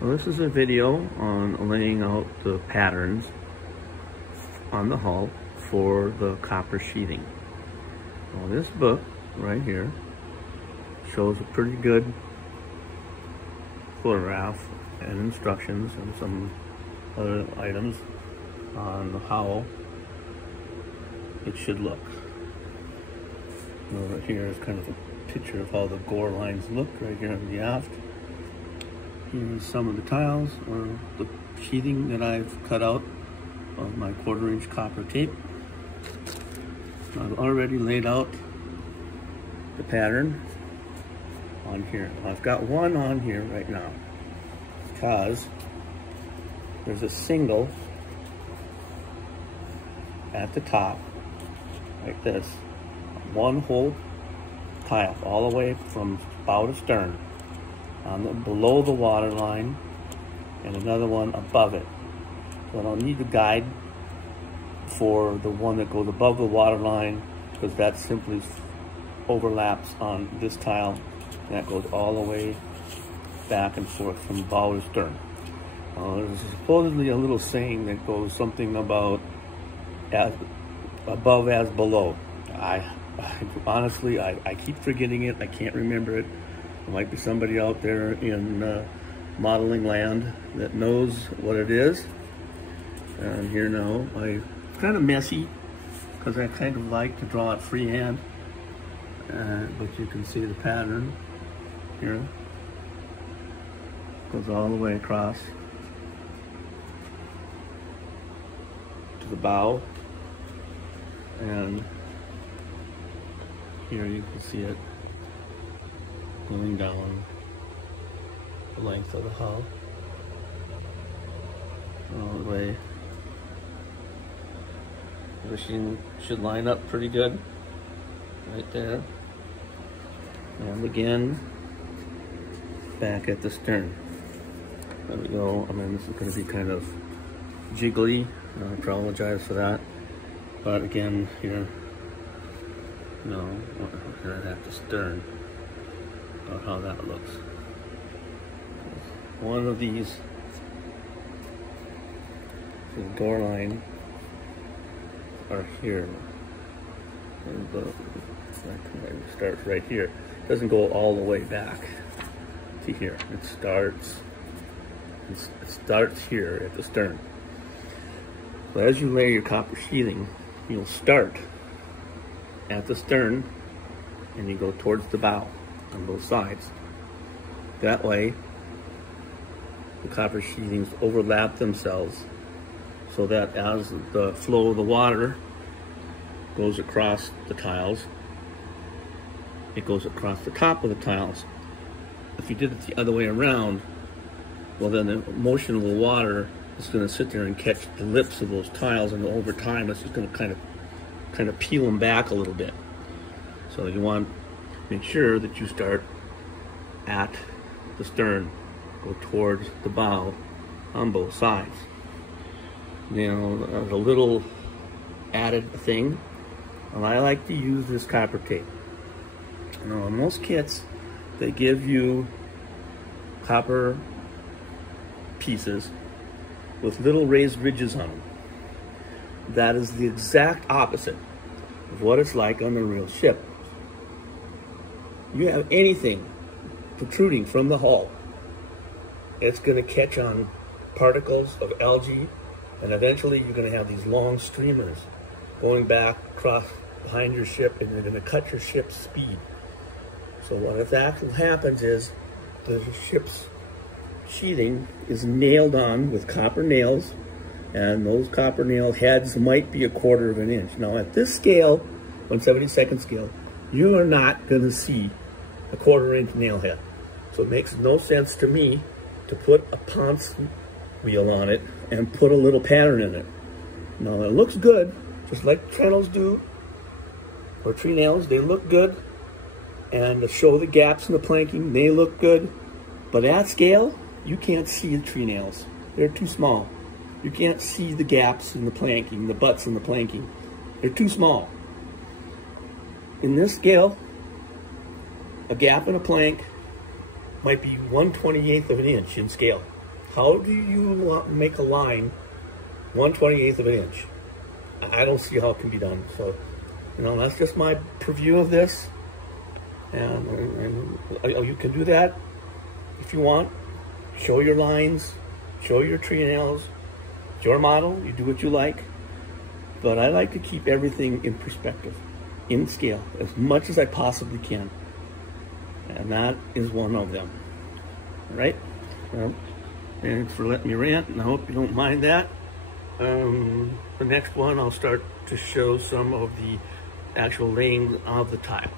Well, this is a video on laying out the patterns on the hull for the copper sheathing. Well, this book right here shows a pretty good photograph and instructions and some other items on how it should look. Over here is kind of a picture of how the gore lines look right here on the aft. Here's some of the tiles or the sheathing that I've cut out of my 1/4 inch copper tape. I've already laid out the pattern on here. I've got one on here right now because there's a single at the top like this, one whole tile all the way from bow to stern below the water line, and another one above it. So I don't need the guide for the one that goes above the water line because that simply overlaps on this tile, and that goes all the way back and forth from bow to stern. There's supposedly a little saying that goes something about as above as below. Honestly, I keep forgetting it. I can't remember it. There might be somebody out there in modeling land that knows what it is. And here now, it's kind of messy because I kind of like to draw it freehand. But you can see the pattern here. Goes all the way across to the bow. And here you can see it going down the length of the hull all the way. The machine should line up pretty good right there. And again, back at the stern. There we go. I mean, this is going to be kind of jiggly. I apologize for that. But again, here, right at the stern, or how that looks. One of these, the door line, are here. And it starts right here. It doesn't go all the way back to here. It starts here at the stern. So as you lay your copper sheathing, you'll start at the stern and you go towards the bow on both sides. That way, the copper sheathings overlap themselves so that as the flow of the water goes across the tiles, it goes across the top of the tiles. If you did it the other way around, well then the motion of the water is going to sit there and catch the lips of those tiles, and over time it's just going to kind of peel them back a little bit. So you want to make sure that you start at the stern, go towards the bow on both sides. Now, there's a little added thing, and I like to use this copper tape. Now, in most kits, they give you copper pieces with little raised ridges on them. That is the exact opposite of what it's like on the real ship. You have anything protruding from the hull, it's going to catch on particles of algae, and eventually you're going to have these long streamers going back across behind your ship, and they're going to cut your ship's speed. So what actually happens is the ship's sheathing is nailed on with copper nails, and those copper nail heads might be 1/4 inch. Now at this scale, 1/72 scale, you are not going to see a 1/4 inch nail head. So it makes no sense to me to put a Ponce wheel on it and put a little pattern in it. Now it looks good, just like trenails do, or tree nails, they look good. And to show the gaps in the planking, they look good. But at scale, you can't see the tree nails. They're too small. You can't see the gaps in the planking, the butts in the planking. They're too small. In this scale, a gap in a plank might be 1/28 of an inch in scale. how do you make a line 1/28 of an inch? I don't see how it can be done. So, you know, that's just my preview of this. And you can do that if you want. Show your lines, show your tree nails. It's your model, you do what you like. But I like to keep everything in perspective, in scale, as much as I possibly can. And that is one of them. All right? Well, thanks for letting me rant, and I hope you don't mind that. The next one, I'll start to show some of the actual laying of the tile.